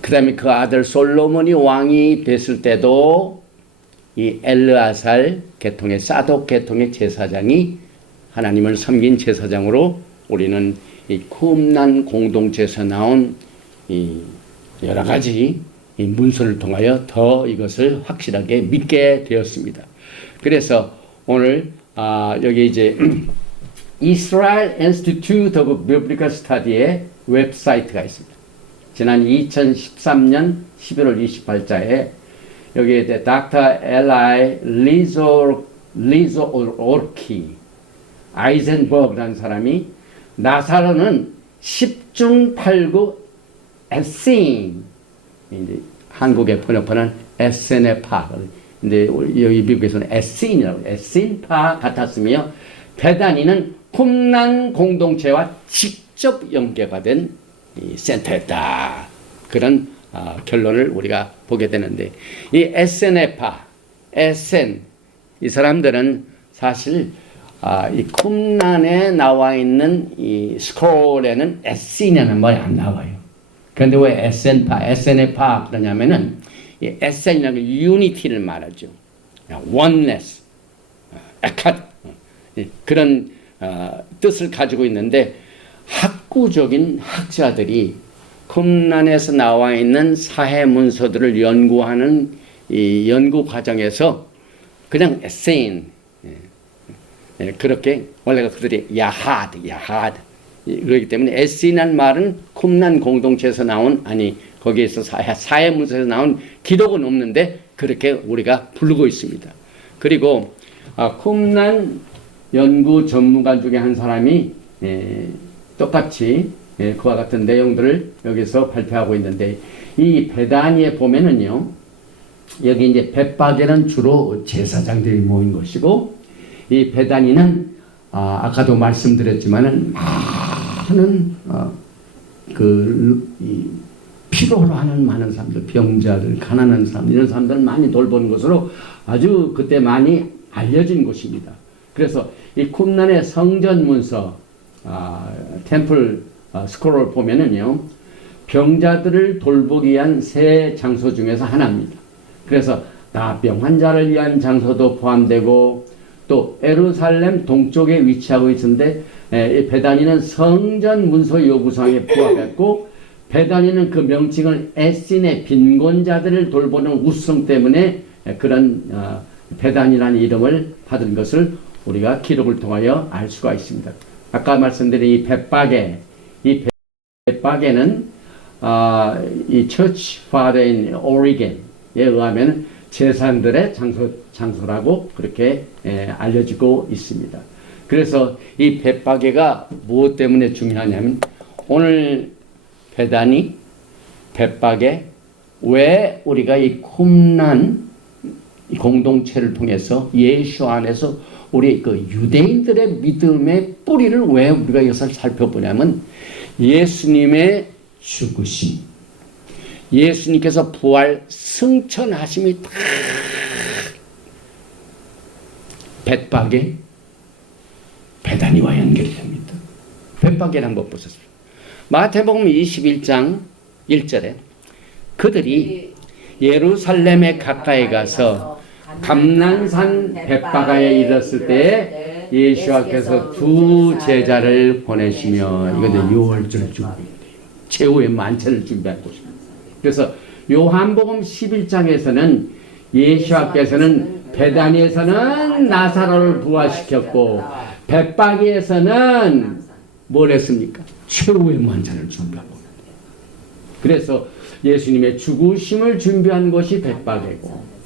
그 다음에 그 아들 솔로몬이 왕이 됐을 때도 이 엘르아살 계통의 사독 계통의 제사장이 하나님을 섬긴 제사장으로 우리는 이 쿰난 공동체에서 나온 이 여러 가지 이 문서를 통하여 더 이것을 확실하게 믿게 되었습니다. 그래서 오늘 여기 이제 Israel Institute of Biblical Study의 웹사이트가 있습니다. 지난 2013년 11월 28일자에 여기에 Dr. Eli Lizoorki 아이젠버그라는 사람이 나사로는 10중 8구 에센, 이제 한국에 번역하는 에센의파, 근데 여기 미국에서는 에센이라고 에센파 같았으며 베다니는 쿰난 공동체와 직접 연계가 된 센터였다. 그런 결론을 우리가 보게 되는데 이 에센의파, 에센 이 사람들은 사실 이 쿰난에 나와 있는 이 스크롤에는 에센이라는 말이 안 나와요. 그런데 왜 에센의파 그러냐면은 이 에센이라는 게 유니티를 말하죠. oneness, 에카드 그런 뜻을 가지고 있는데 학구적인 학자들이 쿰난에서 나와 있는 사회 문서들을 연구하는 이 연구 과정에서 그냥 에센 그렇게 원래 그들이 야하드 그렇기 때문에 에센이라는 말은 쿰난 공동체에서 나온 거기에서 사회 문서에서 나온 기록은 없는데 그렇게 우리가 부르고 있습니다. 그리고 쿰난 연구 전문가 중에 한 사람이 똑같이 그와 같은 내용들을 여기서 발표하고 있는데 이 베다니에 보면은요 여기 이제 벳바게는 주로 제사장들이 모인 것이고 이 베다니는 아까도 말씀드렸지만은 많은 필요로 하는 많은 사람들, 병자들, 가난한 사람 이런 사람들을 많이 돌보는 것으로 아주 그때 많이 알려진 곳입니다. 그래서 이 쿰난의 성전 문서, 템플 스크롤을 보면은요 병자들을 돌보기 위한 세 장소 중에서 하나입니다. 그래서 나병 환자를 위한 장소도 포함되고 또 예루살렘 동쪽에 위치하고 있는데 베다니는 성전 문서 요구사항에 부합했고 베다니는 그 명칭을 에센의 빈곤자들을 돌보는 우수성 때문에 그런 베다니라는 이름을 받은 것을 우리가 기록을 통하여 알 수가 있습니다. 아까 말씀드린 이 벳바게는 이 처치 파더인 오리겐에 의하면 제사장들의 장소라고 그렇게 알려지고 있습니다. 그래서 이 벳바게가 무엇 때문에 중요하냐면 오늘 베다니, 벳바게 왜 우리가 이 쿰난 공동체를 통해서 예수 안에서 우리 그 유대인들의 믿음의 뿌리를 왜 우리가 이것을 살펴보냐면 예수님의 죽으심, 예수님께서 부활 승천하심이 다 벳바게, 베다니와 연결이 됩니다. 벳바게를 한번 보셨어요. 마태복음 21장 1절에 그들이 예루살렘에 가까이 가서 감난산 벳바가에 이르렀을 때 예수께서 두 제자를 보내시며 이것은 6월절 준비인데요. 최후의 만찬을 준비한 곳입니다. 그래서 요한복음 11장에서는 예수께서는 베다니에서는 나사로를 부활시켰고 벳바기에서는 뭘 했습니까? 최후의 만찬을 준비하고. 그래서 예수님의 죽으심을 준비한 곳이 벳바게고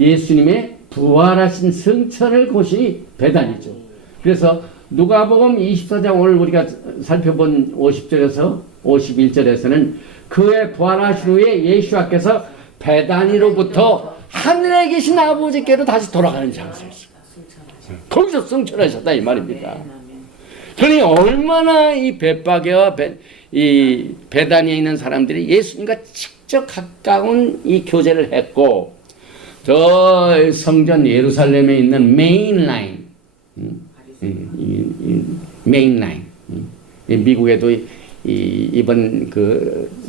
예수님의 부활하신 승천을 곳이 베다니죠. 그래서 누가복음 24장 오늘 우리가 살펴본 50절에서 51절에서는 그의 부활하신 후에 예수께서 베다니로부터 하늘에 계신 아버지께로 다시 돌아가는 장소였어요. 거기서 승천하셨다 이 말입니다. 그러니 얼마나 이 벳바게와 이 베다니에 있는 사람들이 예수님과 직접 가까운 이 교제를 했고, 저 성전 예루살렘에 있는 메인 라인, 메인 라인, 미국에도 이번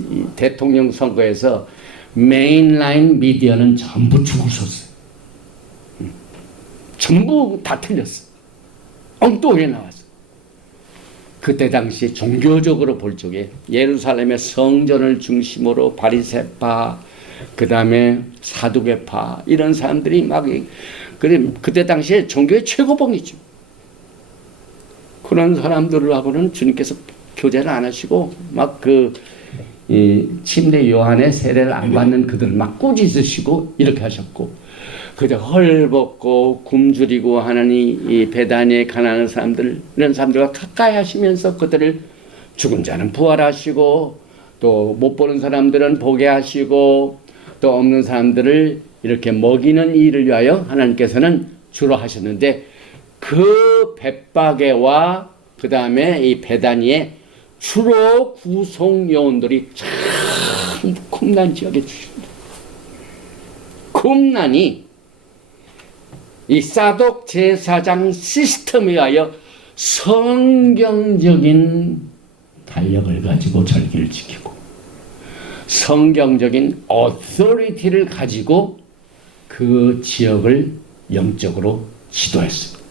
이 대통령 선거에서 메인 라인 미디어는 전부 죽으셨어요. 전부 다 틀렸어. 엉뚱하게 나왔어. 그때 당시 종교적으로 볼 적에 예루살렘의 성전을 중심으로 바리새파, 그 다음에 사두개파 이런 사람들이 막 그때 당시에 종교의 최고봉이죠. 그런 사람들하고는 주님께서 교제를 안 하시고 막 침례 요한의 세례를 안 받는 그들을 막 꾸짖으시고 이렇게 하셨고, 그저 헐벗고 굶주리고 하는 이 베다니에 가난한 사람들, 이런 사람들과 가까이 하시면서 그들을 죽은 자는 부활하시고, 또 못 보는 사람들은 보게 하시고, 또 없는 사람들을 이렇게 먹이는 일을 위하여 하나님께서는 주로 하셨는데, 그 벳바게와 그 다음에 이 베다니에 주로 구속 요원들이 참 쿰난 지역에 주십니다. 쿰난이 이 사독 제사장 시스템에 의하여 성경적인 달력을 가지고 절기를 지키고 성경적인 어토리티를 가지고 그 지역을 영적으로 지도했습니다.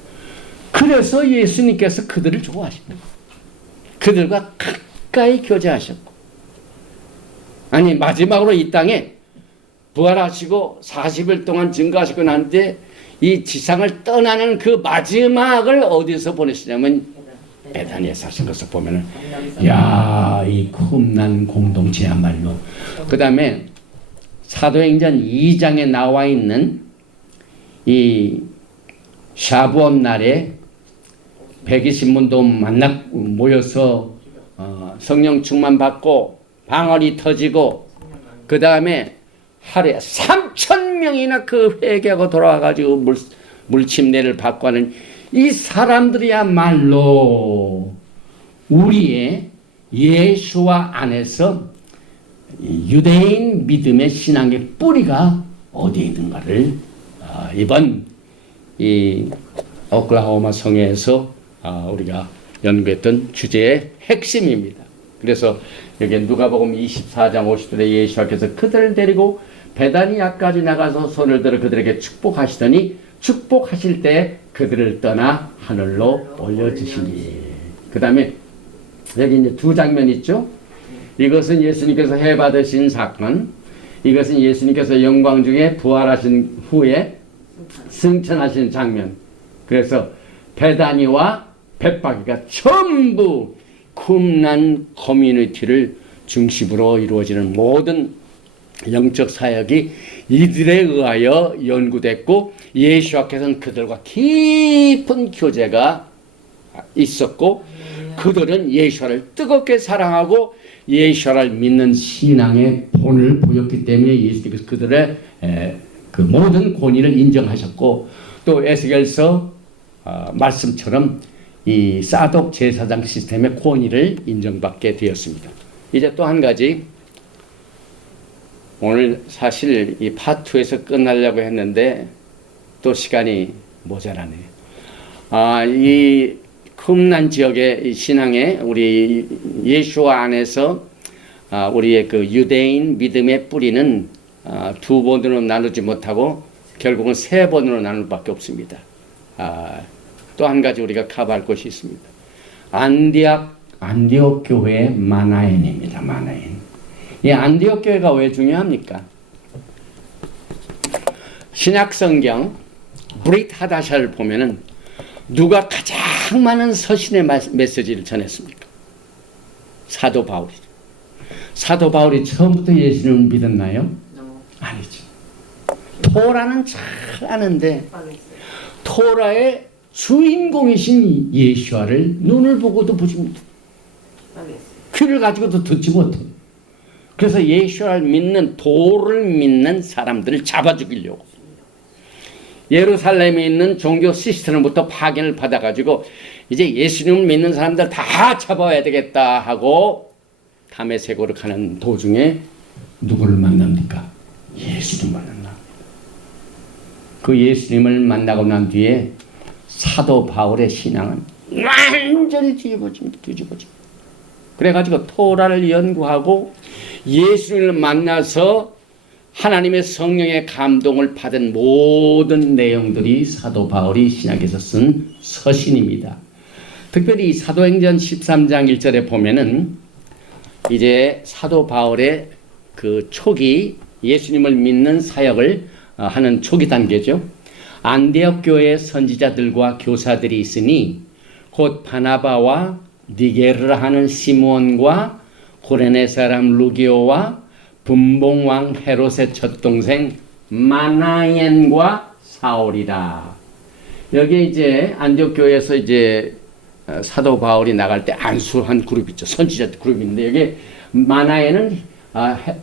그래서 예수님께서 그들을 좋아하십니다. 그들과 가까이 교제하셨고, 아니 마지막으로 이 땅에 부활하시고 40일 동안 증거하시고 난 뒤에 이 지상을 떠나는 그 마지막을 어디서 보내시냐면 베다니에 사신 것을 보면은, 야, 이 쿰난 공동체야말로. 그 다음에 사도행전 2장에 나와 있는 이 샤브온 날에 120문도 모여서 성령 충만 받고 방언이 터지고, 그 다음에 하루에 3,000명이나 그 회개하고 돌아와가지고 물침례를 받고 하는 이 사람들이야말로 우리의 예수와 안에서 유대인 믿음의 신앙의 뿌리가 어디에 있는가를 이번 이 오클라호마 성에서 우리가 연구했던 주제의 핵심입니다. 그래서 여기 누가복음 24장 50절에 예수께서 그들을 데리고 베다니아까지 나가서 손을 들어 그들에게 축복하시더니 축복하실 때 그들을 떠나 하늘로 올려주시니. 그 다음에 여기 이제 두 장면 있죠. 이것은 예수님께서 해받으신 사건, 이것은 예수님께서 영광 중에 부활하신 후에 승천하신 장면. 그래서 베다니와 벳바게가 전부 쿰난 커뮤니티를 중심으로 이루어지는 모든 영적 사역이 이들에 의하여 연구됐고, 예수께서는 그들과 깊은 교제가 있었고, 그들은 예수를 뜨겁게 사랑하고 예수를 믿는 신앙의 본을 보였기 때문에 예수께서 그들의 그 모든 권위를 인정하셨고, 또 에스겔서 말씀처럼 이 사독 제사장 시스템의 권위를 인정받게 되었습니다. 이제 또 한 가지, 오늘 사실 이 파트2에서 끝나려고 했는데 또 시간이 모자라네요. 이 쿰난 지역의 신앙에 우리 예수와 안에서 우리의 그 유대인 믿음의 뿌리는 두 번으로 나누지 못하고 결국은 세 번으로 나눌 밖에 없습니다. 또 한 가지 우리가 커버할 것이 있습니다. 안디옥 교회의 마나엔입니다. 마나엔. 이 안디옥 교회가 왜 중요합니까? 신약 성경 브릿 하다샤를 보면은 누가 가장 많은 서신의 메시지를 전했습니까? 사도 바울이죠. 사도 바울이 처음부터 예수님을 믿었나요? 아니죠. 토라는 잘 아는데 토라의 주인공이신 예수와를 눈을 보고도 보지 못해요. 귀를 가지고도 듣지 못해요. 그래서 예수를 믿는, 도를 믿는 사람들을 잡아 죽이려고 예루살렘에 있는 종교 시스템부터 파견을 받아가지고 이제 예수님을 믿는 사람들 다 잡아야 되겠다 하고 다메섹으로 가는 도중에 누구를 만납니까? 예수님 만납니다. 그 예수님을 만나고 난 뒤에 사도 바울의 신앙은 완전히 뒤집어집니다. 그래가지고 토라를 연구하고 예수님을 만나서 하나님의 성령의 감동을 받은 모든 내용들이 사도 바울이 신약에서 쓴 서신입니다. 특별히 사도행전 13장 1절에 보면은 이제 사도 바울의 그 초기 예수님을 믿는 사역을 하는 초기 단계죠. 안디옥 교회의 선지자들과 교사들이 있으니 곧 바나바와 니게르라 하는 시므온과 고레네 사람 루기오와 분봉왕 헤롯의 젖동생 마나엔과 사울이라. 여기 이제 안디옥 교회에서 이제 사도 바울이 나갈 때 안수한 그룹 있죠. 선지자 그룹인데 여기 마나엔은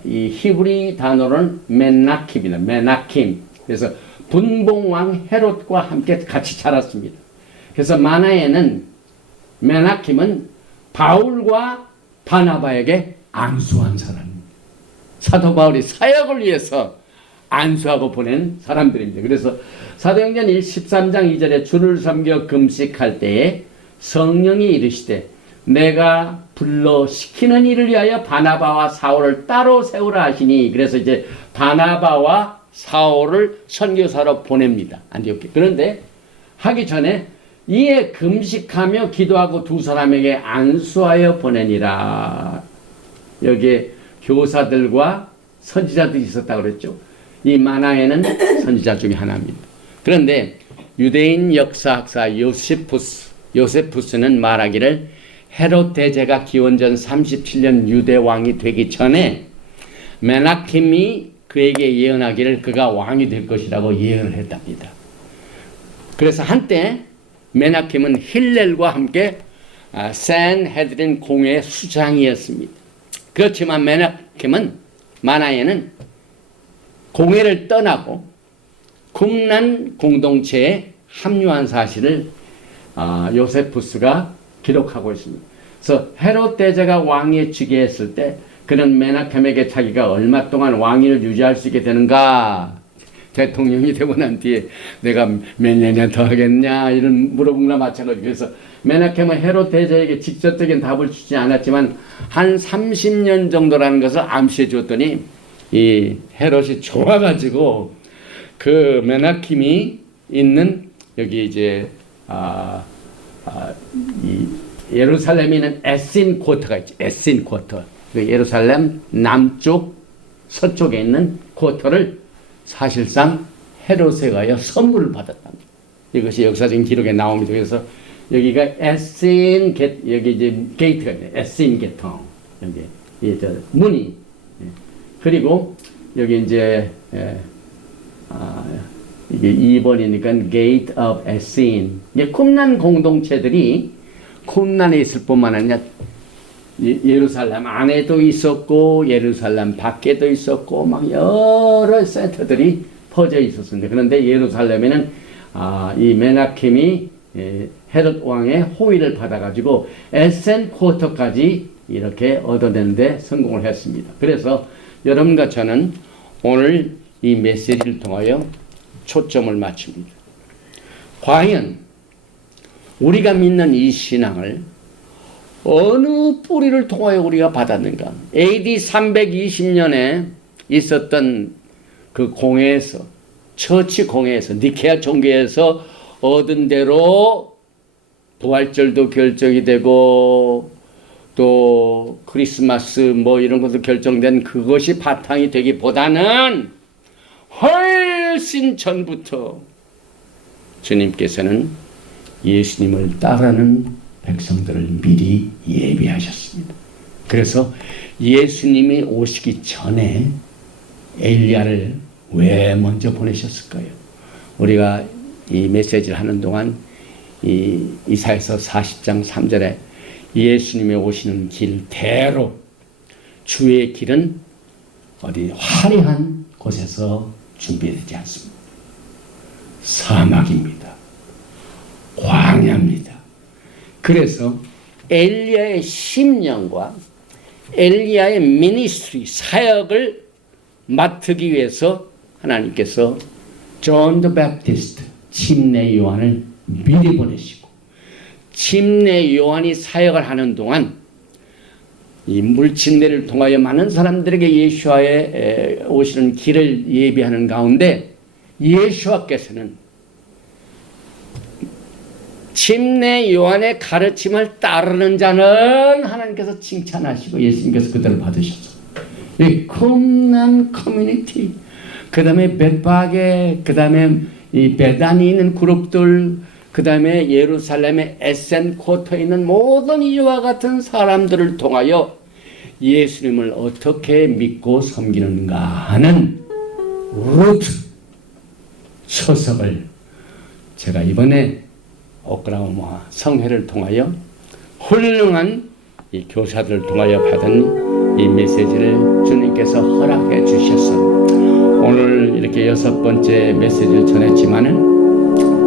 이 히브리 단어로는 메나킴이다. 메나킴. 그래서 분봉왕 헤롯과 함께 같이 자랐습니다. 그래서 마나엔은 메나킴은 바울과 바나바에게 안수한 사람입니다. 사도 바울이 사역을 위해서 안수하고 보낸 사람들입니다. 그래서 사도행전 13장 2절에 주를 섬겨 금식할 때에 성령이 이르시되 내가 불러 시키는 일을 위하여 바나바와 사울을 따로 세우라 하시니, 그래서 이제 바나바와 사울을 선교사로 보냅니다. 안디옥에. 그런데 하기 전에 이에 금식하며 기도하고 두 사람에게 안수하여 보내니라. 여기에 교사들과 선지자들이 있었다고 그랬죠. 이 마나에는 선지자 중에 하나입니다. 그런데 유대인 역사학사 요세푸스는 말하기를 헤롯 대제가 기원전 37년 유대 왕이 되기 전에 메나킴이 그에게 예언하기를 그가 왕이 될 것이라고 예언을 했답니다. 그래서 한때 메나킴은 힐렐과 함께 산헤드린 공회의 수장이었습니다. 그렇지만 마나에는 공회를 떠나고 쿰란 공동체에 합류한 사실을 요세푸스가 기록하고 있습니다. 그래서 헤롯 대제가 왕위에 즉위했을 때 그는 메나킴에게 자기가 얼마 동안 왕위를 유지할 수 있게 되는가, 대통령이 되고 난 뒤에 내가 몇 년이나 더 하겠냐 이런 물어본 거나 마찬가지고, 그래서 메나킴은 헤롯 대제에게 직접적인 답을 주지 않았지만 한 30년 정도라는 것을 암시해 주었더니 이 헤롯이 좋아가지고 그 메나킴이 있는 여기 이제 이 예루살렘에 있는 에신 쿼터가 있죠. 에신 쿼터. 그 예루살렘 남쪽 서쪽에 있는 쿼터를 사실상 헤롯에 가여 선물을 받았답니다. 이것이 역사적인 기록에 나옵니다. 그래서 여기가 에신 여기 이제 게이트가 있네. 에신 게통. 여기 저 문이. 그리고 여기 이제 이게 2번이니까 Gate of Essin. 쿰란 공동체들이 쿰란에 있을 뿐만 아니라 예루살렘 안에도 있었고 예루살렘 밖에도 있었고 막 여러 센터들이 퍼져 있었습니다. 그런데 예루살렘에는 이 메나킴이 헤롯 왕의 호의를 받아가지고 에센 쿼터까지 이렇게 얻어내는데 성공을 했습니다. 그래서 여러분과 저는 오늘 이 메시지를 통하여 초점을 맞춥니다. 과연 우리가 믿는 이 신앙을 어느 뿌리를 통하여 우리가 받았는가? AD 320년에 있었던 그 공회에서, 처치 공회에서, 니케아 종교에서 얻은 대로 부활절도 결정이 되고 또 크리스마스 뭐 이런 것도 결정된 그것이 바탕이 되기보다는 훨씬 전부터 주님께서는 예수님을 따르는 백성들을 미리 예비하셨습니다. 그래서 예수님이 오시기 전에 엘리야를 왜 먼저 보내셨을까요? 우리가 이 메시지를 하는 동안 이 이사야서 40장 3절에 예수님이 오시는 길대로 주의 길은 어디 화려한 곳에서 준비되지 않습니다. 사막입니다. 광야입니다. 그래서 엘리야의 심령과 엘리야의 미니스트리 사역을 맡기 위해서 하나님께서 존 더 베프티스트 침례 요한을 미리 보내시고 침례 요한이 사역을 하는 동안 이 물침례를 통하여 많은 사람들에게 예수와의 오시는 길을 예비하는 가운데 예수와께서는 침례 요한의 가르침을 따르는 자는 하나님께서 칭찬하시고 예수님께서 그들을 받으셨어. 이 쿰난 커뮤니티, 그 다음에 벳바게, 그 다음에 이 베단이 있는 그룹들, 그 다음에 예루살렘의 에센 쿼터에 있는 모든 이와 같은 사람들을 통하여 예수님을 어떻게 믿고 섬기는가 하는 루트 서석을 제가 이번에 오클라호마 성회를 통하여 훌륭한 이 교사들을 통하여 받은 이 메시지를 주님께서 허락해 주셔서 오늘 이렇게 6번째 메시지를 전했지만은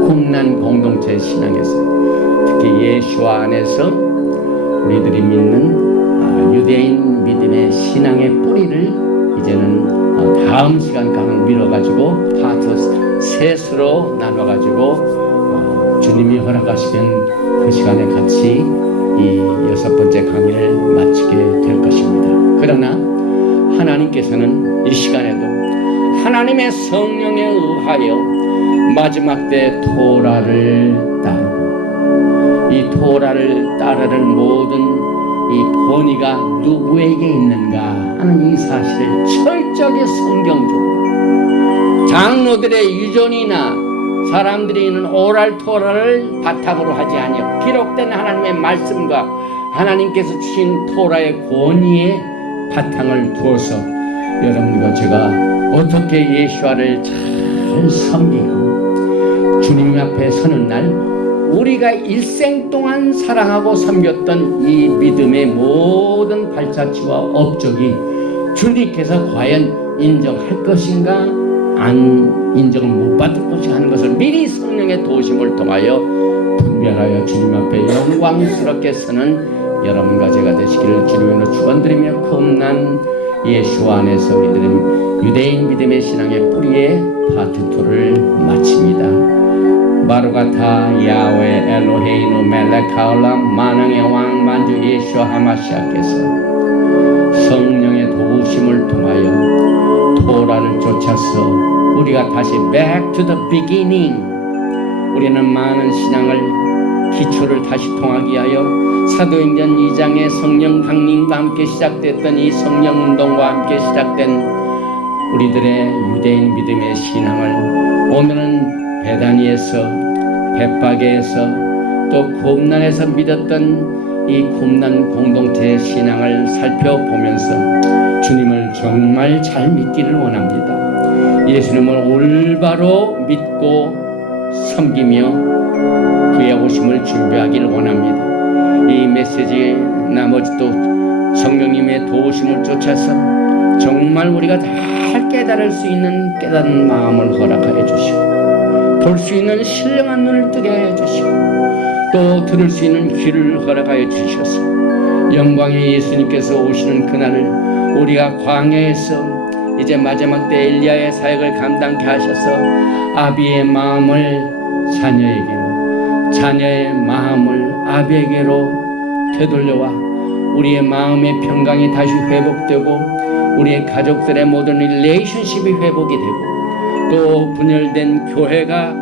쿰난 공동체 신앙에서 특히 예수와 안에서 우리들이 믿는 유대인 믿음의 신앙의 뿌리를 이제는 다음 시간 강을 미뤄가지고 파트 셋으로 나눠가지고 주님이 허락하시면 그 시간에 같이 이 6번째 강의를 마치게 될 것입니다. 그러나 하나님께서는 이 시간에도 하나님의 성령에 의하여 마지막 때 토라를 따르고 이 토라를 따르는 모든 이 권위가 누구에게 있는가 하는 이 사실을 철저하게 성경적으로 장로들의 유전이나 사람들이 있는 오랄 토라를 바탕으로 하지 아니하고 기록된 하나님의 말씀과 하나님께서 주신 토라의 권위에 바탕을 두어서 여러분과 제가 어떻게 예수와를 잘 섬기고 주님 앞에 서는 날 우리가 일생 동안 사랑하고 섬겼던 이 믿음의 모든 발자취와 업적이 주님께서 과연 인정할 것인가 안 인정을 못 받을 것인가 하는 것을 미리 성령의 도심을 통하여 분별하여 주님 앞에 영광스럽게 서는 여러분과 제가 되시기를 주님으로 축원드리며 쿰난 예수 안에서 우리들은 유대인 믿음의 신앙의 뿌리에 파트 2를 마칩니다. 바루가타 야훼 엘로헤이누 멜렉 하올람 만왕의 왕 만주 예수 하마시아께서 성령의 도우심을 통하여 토라를 쫓아서 우리가 다시 back to the beginning 우리는 많은 신앙을 기초를 다시 통하기 위하여 사도행전 2장의 성령 강림과 함께 시작됐던 이 성령 운동과 함께 시작된 우리들의 유대인 믿음의 신앙을 오늘은 베다니에서 벳바게에서 또 쿰난에서 믿었던 이 쿰난 공동체의 신앙을 살펴보면서 주님을 정말 잘 믿기를 원합니다. 예수님을 올바로 믿고 섬기며 그의 오심을 준비하기를 원합니다. 이 메시지 나머지 또 성령님의 도우심을 쫓아서 정말 우리가 잘 깨달을 수 있는 깨닫는 마음을 허락하여 주시고 볼 수 있는 신령한 눈을 뜨게 하여 주시고 또 들을 수 있는 귀를 허락하여 주셔서 영광의 예수님께서 오시는 그날을 우리가 광야에서 이제 마지막 때 엘리야의 사역을 감당케 하셔서 아비의 마음을 자녀에게로 자녀의 마음을 아비에게로 되돌려와 우리의 마음의 평강이 다시 회복되고 우리의 가족들의 모든 릴레이션십이 회복이 되고 또 분열된 교회가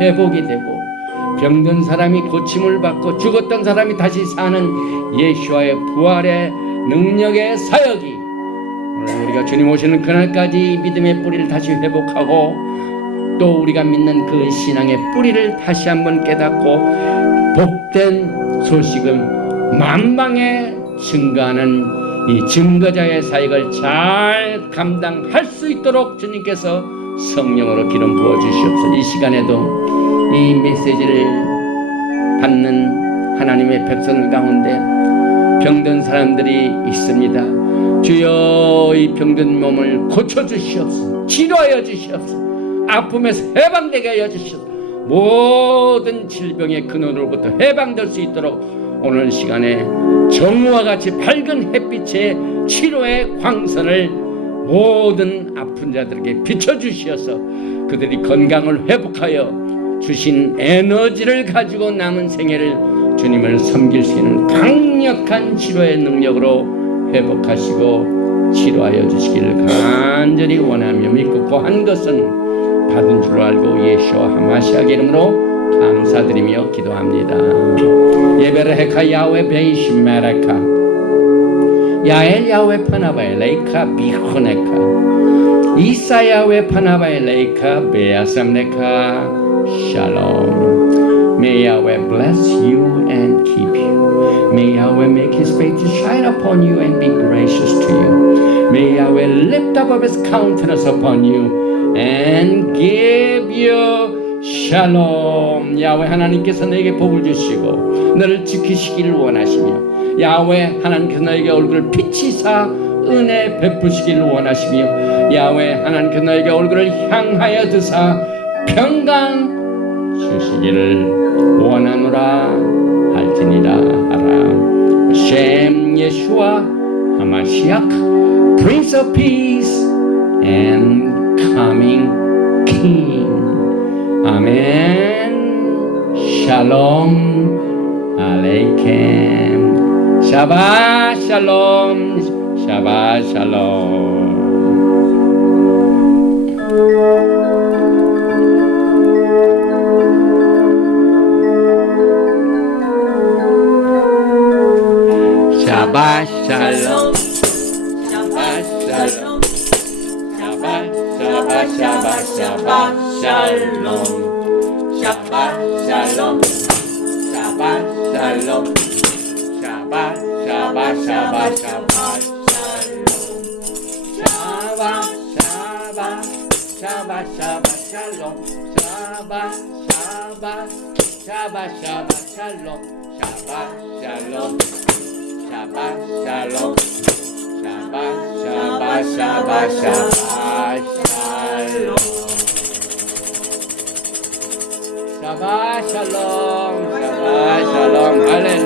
회복이 되고 병든 사람이 고침을 받고 죽었던 사람이 다시 사는 예수와의 부활의 능력의 사역이 오늘 우리가 주님 오시는 그날까지 믿음의 뿌리를 다시 회복하고 또 우리가 믿는 그 신앙의 뿌리를 다시 한번 깨닫고 복된 소식을 만방에 증거하는 이 증거자의 사역을 잘 감당할 수 있도록 주님께서 성령으로 기름 부어 주시옵소서. 이 시간에도 이 메시지를 받는 하나님의 백성 가운데 병든 사람들이 있습니다. 주여 이 병든 몸을 고쳐 주시옵소서. 치료하여 주시옵소서. 아픔에서 해방되게 하여 주시옵소서. 모든 질병의 근원으로부터 해방될 수 있도록 오늘 시간에 정오와 같이 밝은 햇빛의 치료의 광선을 모든 아픈 자들에게 비춰주시어서 그들이 건강을 회복하여 주신 에너지를 가지고 남은 생애를 주님을 섬길 수 있는 강력한 치료의 능력으로 회복하시고 치료하여 주시기를 간절히 원하며 믿고 구한 것은 받은 줄 알고 예수와 하마시아의 이름으로 감사드리며 기도합니다. 예베레카 야훼 베이시 메레카 야엘 야훼 파나바에 레이카 비코네카 이사 야훼 파나바에 레이카 베아삼네카 샬롬. May Yahweh bless you and keep you. May Yahweh make his face to shine upon you and be gracious to you. May Yahweh lift up his countenance upon you and give you shalom. 야훼 하나님께서 너에게 복을 주시고 너를 지키시기를 원하시며 야훼 하나님께서 너에게 얼굴을 비치사 은혜 베푸시기를 원하시며 야훼 하나님께서 너에게 얼굴을 향하여 드사 평강 주시기를 원하노라 할지니라 하라. 셴 예수와 하마시악 Prince of Peace and Coming King. 아멘. 샬롬 알레이켐. 샤바 샬롬. 샤바 샬롬. Shabbat shalom, Shabbat shalom, Shabbat Shabbat Shabbat Shabbat shalom, Shabbat shalom, Shabbat shalom, Shabbat Shabbat Shabbat Shabbat shalom, Shabbat Shabbat Shabbat Shabbat shalom, Shabbat Shabbat Shabbat Shabbat shalom, Shabbat shalom. Shabbat shalom, Shabbat Shabbat Shabbat Shabbat shalom, Shabbat shalom, Shabbat shalom, Hallelujah.